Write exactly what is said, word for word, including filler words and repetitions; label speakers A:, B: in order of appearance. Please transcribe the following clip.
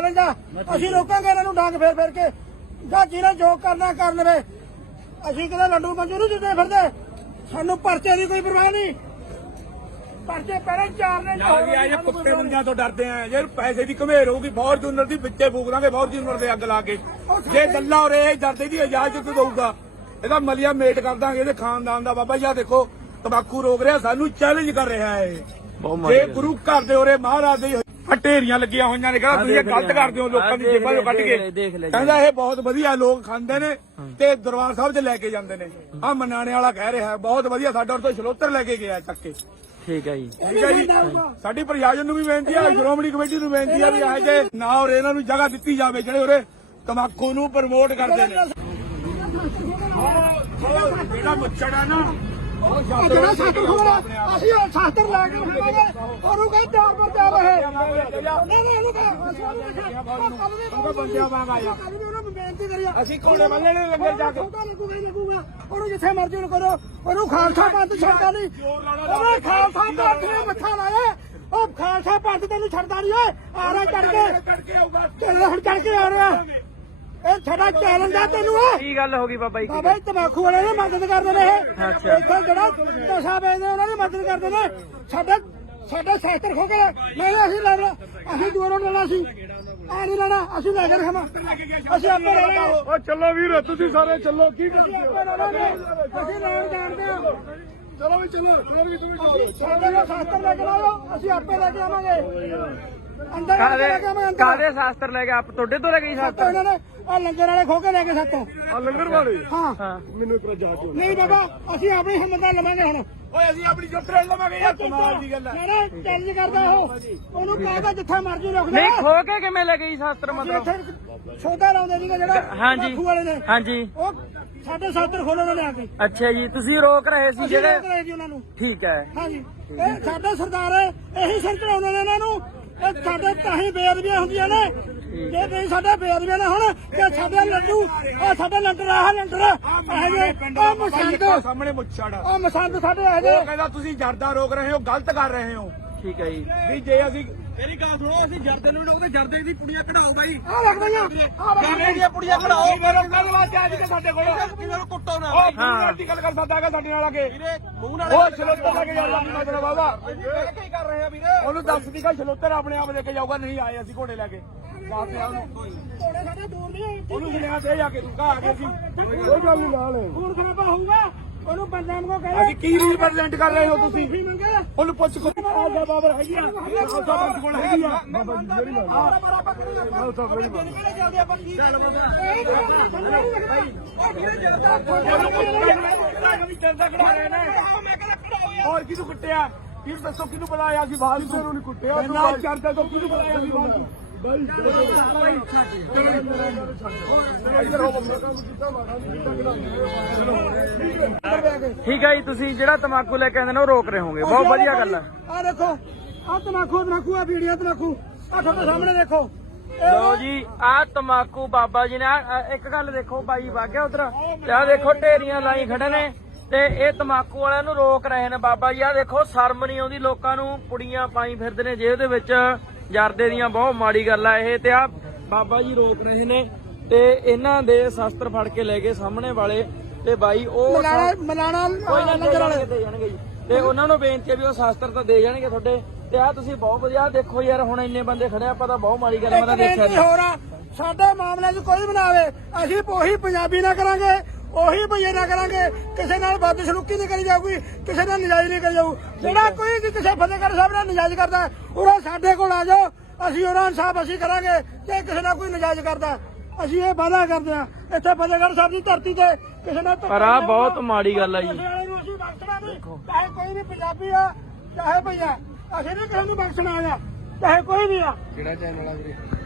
A: Challenge आ असीं रोकांगे इन्हां नूं डांग फेर फेर के जां जिहने जो करना कर लवे असीं किते लड्डू मंजू नहीं दिंदे फिरदे सानूं परचे दी कोई परवाह नहीं परचे पहले चार ने
B: कुत्ते दुनिया तो डरते हैं जे पैसे की घमेर होगी फॉर्चूनर की पिछे फूक देंगे फॉर्चूनर से अग ला के जे गल्ला और ये डरते की इजाजत दूगा ਇਹਦਾ ਮਲੀਆ ਮੇਟ ਕਰ ਦਾਂਗੇ ਇਹਦੇ ਖਾਨਦਾਨ ਦਾ ਬਾਬਾ ਜੀ ਆ ਦੇਖੋ ਤੰਬਾਕੂ ਰੋਕ ਰਿਹਾ ਸਾਨੂੰ ਚੈਲੰਜ ਕਰ ਰਿਹਾ ਹੈ ਜੇ ਗੁਰੂ ਘਰ ਦੇ ਉਰੇ ਮਹਾਰਾਜ ਦੇ ਢੇਰੀਆਂ ਲੱਗੀਆਂ ਹੋਈਆਂ ਨੇ ਕਹਿੰਦਾ ਤੁਸੀਂ ਗਲਤ ਕਰਦੇ ਹੋ ਲੋਕਾਂ ਦੀ ਜੇਬਾਂ ਚੋਂ ਕੱਢ ਕੇ ਕਹਿੰਦਾ ਇਹ ਬਹੁਤ ਵਧੀਆ ਲੋਕ ਖਾਂਦੇ ਨੇ ਤੇ ਦਰਬਾਰ ਸਾਹਿਬ 'ਚ ਲੈ ਕੇ ਜਾਂਦੇ ਨੇ ਆ ਮਨਾਣੇ ਵਾਲਾ ਕਹਿ ਰਿਹਾ ਬਹੁਤ ਵਧੀਆ ਸਾਡਾ ਉਰ ਤੋਂ ਛਲੋਤਰ ਲੈ ਕੇ ਗਿਆ ਚੱਕ ਕੇ
C: ਠੀਕ ਹੈ ਜੀ
B: ਠੀਕ ਹੈ ਜੀ ਸਾਡੀ ਪ੍ਰਸ਼ਾਸਨ ਨੂੰ ਵੀ ਬੇਨਤੀ ਹੈ ਸ਼੍ਰੋਮਣੀ ਕਮੇਟੀ ਨੂੰ ਬੇਨਤੀ ਹੈ ਵੀ ਇਹ ਜੇ ਨਾ ਔਰ ਇਹਨਾਂ ਨੂੰ ਜਗ੍ਹਾ ਦਿੱਤੀ ਜਾਵੇ ਜਿਹੜੇ ਉਰੇ ਤੰਬਾਕੂ ਨੂੰ ਪ੍ਰਮੋਟ ਕਰਦੇ ਨੇ ਜਿਹੜਾ ਮੁੱਛੜ ਆ ਨਾ
A: ਜਿਹੜਾ ਸ਼ਾਸਤਰ ਖੋਲਾ ਅਸੀਂ ਉਹ ਸ਼ਾਸਤਰ ਲੈ ਕੇ ਰਖਾਂਗੇ ਉਹਨੂੰ ਕਹੇ ਚਾਰ ਪਰ ਚਾਰ ਰਹੇ ਨਹੀਂ ਨਹੀਂ ਇਹਨੂੰ ਕਹੇ
B: ਬੰਦਿਆਂ ਵਾਂਗ ਆਇਆ
A: ਉਹਨੂੰ ਬੇਨਤੀ ਕਰੀ
B: ਅਸੀਂ ਕੋਲੇ ਬੰਨੇ ਨੇ ਲੰਗਰ ਜਾ ਕੇ
A: ਲੱਗੂਗਾ ਲੱਗੂਗਾ ਉਹਨੂੰ ਜਿੱਥੇ ਮਰਜ਼ੀ ਨੂੰ ਕਰੋ ਉਹਨੂੰ ਖਾਲਸਾ ਪੰਥ ਛੱਡਦਾ ਨਹੀਂ ਉਹਨੇ ਖਾਲਸਾ ਪੰਥ ਨੇ ਮੱਥਾ ਲਾਇਆ ਉਹ ਖਾਲਸਾ ਪੰਥ ਤੈਨੂੰ ਛੱਡਦਾ ਨਹੀਂ ਓਏ ਆ ਰਿਹਾ ਚੜ ਕੇ
B: ਚੜ ਕੇ ਆਊਗਾ
A: ਤੇਰਾ ਹੁਣ ਚੜ ਕੇ ਆ ਰਿਹਾ ਇਹ ਸਾਡਾ ਚੈਲੰਜ ਆ ਤੈਨੂੰ
C: ਕੀ ਗੱਲ ਹੋ ਗਈ ਬਾਬਾ ਜੀ
A: ਬਾਬਾ ਜੀ ਤੰਬਾਕੂ ਵਾਲੇ ਨੇ ਮਦਦ ਕਰਦੇ ਨੇ ਇਹ ਇੱਥੇ ਜਿਹੜਾ ਨਸ਼ਾ ਵੇਚਦੇ ਉਹਨਾਂ ਦੀ ਮਦਦ ਕਰਦੇ ਨੇ ਸਾਡੇ ਸਾਡੇ ਸ਼ਾਸਤਰ ਖੋ ਕੇ ਨਹੀਂ ਅਸੀਂ ਲੈਣਾ ਅਸੀਂ ਦੂਰੋਂ ਲੈਣਾ ਸੀ ਆ ਨਹੀਂ ਲੈਣਾ ਅਸੀਂ ਲੈ ਕੇ ਰਖਾਂ ਅਸੀਂ ਆਪੇ ਲੈ ਲਾਂਗੇ
B: ਉਹ ਚੱਲੋ ਵੀਰ ਤੁਸੀਂ ਸਾਰੇ ਚੱਲੋ ਕੀ
A: ਅਸੀਂ ਆਪੇ ਲੈ ਲਾਂਗੇ ਅਸੀਂ ਲੈਣ ਜਾਣਦੇ ਆ
B: ਚਲੋ ਵੀ ਚੱਲੋ ਚਲੋ ਵੀ ਤੁਸੀਂ
A: ਸਾਡੇ ਦਾ ਸ਼ਾਸਤਰ ਲੈ ਕੇ ਆਓ ਅਸੀਂ ਆਪੇ ਲੈ ਕੇ ਆਵਾਂਗੇ ਅੰਦਰ
C: ਕਾਦੇ ਸ਼ਾਸਤਰ ਲੈ ਕੇ ਆਪ ਤੁਹਾਡੇ ਤੋਂ ਲੈ ਗਈ ਸ਼ਾਸਤਰ
A: ਇਹਨਾਂ ਨੇ ਆ ਲੰਗਰ ਵਾਲੇ ਖੋ ਕੇ ਲੈ ਕੇ ਸਾਤੋਂ
B: ਆ ਲੰਗਰ ਵਾਲੇ
A: ਹਾਂ
B: ਮੈਨੂੰ ਇੱਕ ਜਾ ਕੇ
A: ਨਹੀਂ ਬਾਬਾ ਅਸੀਂ ਆਪਣੀ ਹਿੰਮਤ ਨਾਲ ਲਵਾਂਗੇ ਹੁਣ
B: ਓਏ ਅਸੀਂ ਆਪਣੀ ਜੁੱਤ ਰੇਲ ਲਵਾਂਗੇ ਯਾਰ ਕਮਾਲ ਦੀ ਗੱਲ ਹੈ
A: ਨਾ ਚੈਲੰਜ ਕਰਦਾ ਉਹ ਉਹਨੂੰ ਕਹਿੰਦਾ ਜਿੱਥੇ ਮਰਜ਼ੀ ਰੁਕ ਜਾ
C: ਨਹੀਂ ਖੋ ਕੇ ਕਿਵੇਂ ਲੈ ਗਈ ਸ਼ਾਸਤਰ ਮਤਲਬ
A: ਇੱਥੇ ਸੌਦਾ ਲਾਉਂਦੇ ਸੀਗੇ ਜਿਹੜਾ
C: ਹਾਂਜੀ
A: ਬਾਪੂ ਵਾਲੇ ਨੇ
C: ਹਾਂਜੀ
A: ਉਹ ਸਾਡੇ ਸ਼ਾਸਤਰ ਖੋਲੋ ਨੇ ਲਿਆ ਕੇ
C: ਅੱਛਾ ਜੀ ਤੁਸੀਂ ਰੋਕ ਰਹੇ ਸੀ ਜਿਹੜੇ
A: ਰੋਕ ਰਹੇ ਜੀ ਉਹਨਾਂ ਨੂੰ
C: ਠੀਕ ਹੈ
A: ਹਾਂਜੀ ਇਹ ਸਾਡੇ ਸਰਦਾਰ ਇਹੀ ਸਿਰ ਚੜਾਉਂਦੇ ਨੇ ਇਹਨਾਂ ਨੂੰ ਇਹ ਸਾਡੇ ਤਾਂ ਹੀ ਬੇਅਦਬੀਆਂ ਹੁੰਦੀਆਂ ਨੇ ਜੇ ਨਹੀਂ ਸਾਡੇ ਬੇਅਦਬੀਆਂ ਨਾ ਹੁਣ ਤੇ ਸਾਡੇ ਲੱਡੂ ਆ ਸਾਡੇ ਲੰਡਰ ਆ ਲੰਡਰ ਇਹ ਜੇ ਆ ਮਸੰਦ
B: ਸਾਹਮਣੇ ਮੁੱਛੜ
A: ਆ ਮਸੰਦ ਸਾਡੇ ਇਹ ਜੇ
B: ਉਹ ਕਹਿੰਦਾ ਤੁਸੀਂ ਜਰਦਾ ਰੋਕ ਰਹੇ ਹੋ ਗਲਤ ਕਰ ਰਹੇ ਹੋ
C: ਠੀਕ ਹੈ ਜੀ
B: ਵੀ ਜੇ ਅਸੀਂ ਮੇਰੀ ਗੱਲ ਸੁਣੋ ਅਸੀਂ ਜਰਦੇ ਨੂੰ ਉਹਦੇ ਜਰਦੇ ਦੀ ਪੁੜੀਆਂ ਕਢਾਓ ਬਾਈ
A: ਆ ਲੱਗ ਗਈਆਂ ਆ
B: ਜਰਦੇ ਦੀਆਂ ਪੁੜੀਆਂ ਕਢਾਓ ਮੇਰੇ ਕੱਲ ਵਾਸਤੇ ਆ ਜੀ ਸਾਡੇ ਕੋਲ ਕਿਵੇਂ ਨੂੰ ਕੁੱਟੋ ਨਾ ਉਹ ਹਾਂ ਦੀ ਗੱਲ ਕਰ ਸਕਦਾ ਹੈਗਾ ਸਾਡੇ ਨਾਲ ਆ ਕੇ ਵੀਰੇ ਮੂੰਹ ਨਾਲ ਉਹ ਛਲੋਤਰ ਲੈ ਕੇ ਜਾਊਗਾ ਨਹੀਂ ਮਤਲਬ ਬਾਬਾ ਕੀ ਕਰ ਰਹੇ ਆ ਵੀਰੇ ਉਹਨੂੰ ਦੱਸ ਦੀ ਗੱਲ ਛਲੋਤਰ ਆਪਣੇ ਆਪ ਲੈ ਕੇ ਜਾਊਗਾ ਨਹੀਂ ਆਏ ਅਸੀਂ ਘੋੜੇ ਲੈ ਕੇ
A: ਕੋੜੇ ਸਾਡੇ ਦੂਰ ਨਹੀਂ
B: ਉਹਨੂੰ ਸੁਣਿਆ ਤੇ ਜਾ ਕੇ ਤੂੰ ਕਾ ਆ ਗਏ ਸੀ ਕੋਈ ਗੱਲ ਨਹੀਂ ਨਾਲ
A: ਹੁਣ ਕਿਵੇਂ ਪਾਉਂਗਾ ਉਹਨੂੰ ਬੰਦਾਂ ਨੂੰ ਕਹਿੰਦਾ
B: ਅਸੀਂ ਕੀ ਰਿਪਰੈਜ਼ੈਂਟ ਕਰ ਰਹੇ ਹੋ ਤੁਸੀਂ
A: ਵੀ ਮੰਗੇ
B: ਉਹਨੂੰ ਪੁੱਛ ਕੋ ਆ ਜਾ ਬਾਬਰ ਹੈਗੀ ਆ ਖਾਲਸਾ ਪੰਥ ਕੋਲ ਹੈਗੀ ਆ ਬਾਬਾ ਜੀ ਮੇਰੀ ਗੱਲ
A: ਮਾਰਾ ਮਾਰਾ ਬੱਕਰੀ ਦਾ
B: ਖਾਲਸਾ ਮੇਰੀ ਗੱਲ
A: ਕਿਹੜੇ ਜਾਂਦੇ ਆਪਾਂ ਕੀ ਚੱਲ
B: ਹੋਰ ਕਿਹਨੂੰ ਕੁੱਟਿਆ ਕੀ ਦੱਸੋ ਕਿਹਨੂੰ ਬੁਲਾਇਆ ਸੀ ਬਾਹਰ ਨੂੰ ਨਹੀਂ ਕੁੱਟਿਆ ਨਾਲ ਚਰਚਾ ਤੋਂ ਕਿਹਨੂੰ ਬੁਲਾਇਆ ਸੀ ਬਾਹਰ
C: ਠੀਕ ਹੈ ਜੀ ਤੁਸੀਂ ਜਿਹੜਾ ਤੰਬਾਕੂ ਲੈ ਕੇ ਆਉਂਦੇ ਨੇ ਉਹ ਰੋਕ ਰਹੇ ਹੋਗੇ ਬਹੁਤ ਵਧੀਆ ਗੱਲ ਹੈ
A: ਆ ਦੇਖੋ ਆ ਤਮਾਕੂ ਤਮਾਕੂ ਆ ਵੀਡੀਓ ਤਮਾਕੂ ਆ ਤੁਹਾਡੇ ਸਾਹਮਣੇ ਦੇਖੋ
C: ਲੋ ਜੀ ਆਹ ਤੰਬਾਕੂ ਬਾਬਾ ਜੀ ਨੇ ਆਹ ਇੱਕ ਗੱਲ ਦੇਖੋ ਬਾਈ ਵਾਗਿਆ ਉਧਰ ਤੇ ਆਹ ਦੇਖੋ ਢੇਰੀਆਂ ਲਾਈ ਖੜੇ ਨੇ ਤੇ ਇਹ ਤੰਬਾਕੂ ਵਾਲਿਆਂ ਨੂੰ ਰੋਕ ਰਹੇ ਨੇ ਬਾਬਾ ਜੀ। ਆਹ ਦੇਖੋ ਸ਼ਰਮ ਨਹੀਂ ਆਉਂਦੀ ਲੋਕਾਂ ਨੂੰ ਪੁੜੀਆਂ ਪਾਈ ਫਿਰਦੇ ਨੇ ਜੇਬ ਦੇ ਵਿੱਚ ਜਰਦੇ ਦੀਆਂ ਬਹੁਤ ਮਾੜੀ ਗੱਲ ਆ ਇਹ ਤੇ ਆ ਬਾਬਾ ਜੀ ਰੋਕ ਰਹੇ ਨੇ ਤੇ ਇਹਨਾਂ ਦੇ ਸ਼ਸਤਰ ਫੜ ਕੇ ਲੈ ਗਏ ਸਾਹਮਣੇ ਵਾਲੇ ਤੇ ਬਾਈ ਉਹ
A: ਮਲਾਣਾ
C: ਕੋਈ ਨਾ ਨਜ਼ਰ ਵਾਲੇ ਦੇ ਜਾਣਗੇ ਜੀ ਤੇ ਉਹਨਾਂ ਨੂੰ ਬੇਨਤੀ ਹੈ ਵੀ ਉਹ ਸ਼ਸਤਰ ਤਾਂ ਦੇ ਜਾਣਗੇ ਤੁਹਾਡੇ ਤੇ ਆ ਤੁਸੀਂ ਬਹੁਤ ਵਧੀਆ ਦੇਖੋ ਯਾਰ ਹੁਣ ਇੰਨੇ ਬੰਦੇ ਖੜੇ ਆ ਪਤਾ ਬਹੁਤ ਮਾੜੀ ਗੱਲ ਮੈਂ ਤਾਂ ਦੇਖਿਆ
A: ਹੋਰ ਸਾਡੇ ਮਾਮਲੇ 'ਚ ਕੋਈ ਵੀ ਨਾ ਆਵੇ ਅਸੀਂ ਉਹੀ ਪੰਜਾਬੀ ਨਾ ਕਰਾਂਗੇ ਉਹੀ ਭਈਏ ਨਾ ਕਰਾਂਗੇ ਕਿਸੇ ਨਾਲ ਬਦਸਲੂਕੀ ਨਹੀਂ ਕਰੀ ਜਾਊਗੀ ਕਿਸੇ ਨਾਲ ਨਜਾਇਜ਼ ਨਹੀਂ ਕਰੀ ਜਾਊ ਜਿਹੜਾ ਕੋਈ ਕਿਸੇ ਫਤਿਹਗੜ੍ਹ ਸਾਹਿਬ ਨਾਲ ਨਜਾਇਜ਼ ਕਰਦਾ ਉਹ ਸਾਡੇ ਕੋਲ ਆ ਜਾਓ ਅਸੀਂ ਉਹਨਾਂ ਇਨਸਾਫ ਅਸੀਂ ਕਰਾਂਗੇ ਜੇ ਕਿਸੇ ਨਾਲ ਕੋਈ ਨਜਾਇਜ਼ ਕਰਦਾ ਅਸੀਂ ਇਹ ਵਾਅਦਾ ਕਰਦੇ ਆ ਇੱਥੇ ਫਤਿਹਗੜ੍ਹ ਸਾਹਿਬ ਦੀ ਧਰਤੀ ਤੇ ਕਿਸੇ ਨਾਲ
C: ਪਰ ਆ ਬਹੁਤ ਮਾੜੀ ਗੱਲ ਆ ਜੀ
A: ਅਸੀਂ ਬਖਸ਼ਣਾ ਨਹੀਂ ਚਾਹੇ ਕੋਈ ਵੀ ਪੰਜਾਬੀ ਆ ਚਾਹੇ ਭਈਆ ਅਸੀਂ ਨਹੀਂ ਕਿਸੇ ਨੂੰ ਬਖਸ਼ਣਾ ਆ ਚਾਹੇ ਕੋਈ ਵੀ ਆ
B: ਕਿਹੜਾ ਚੈਨਲ ਆ ਵੀਰੇ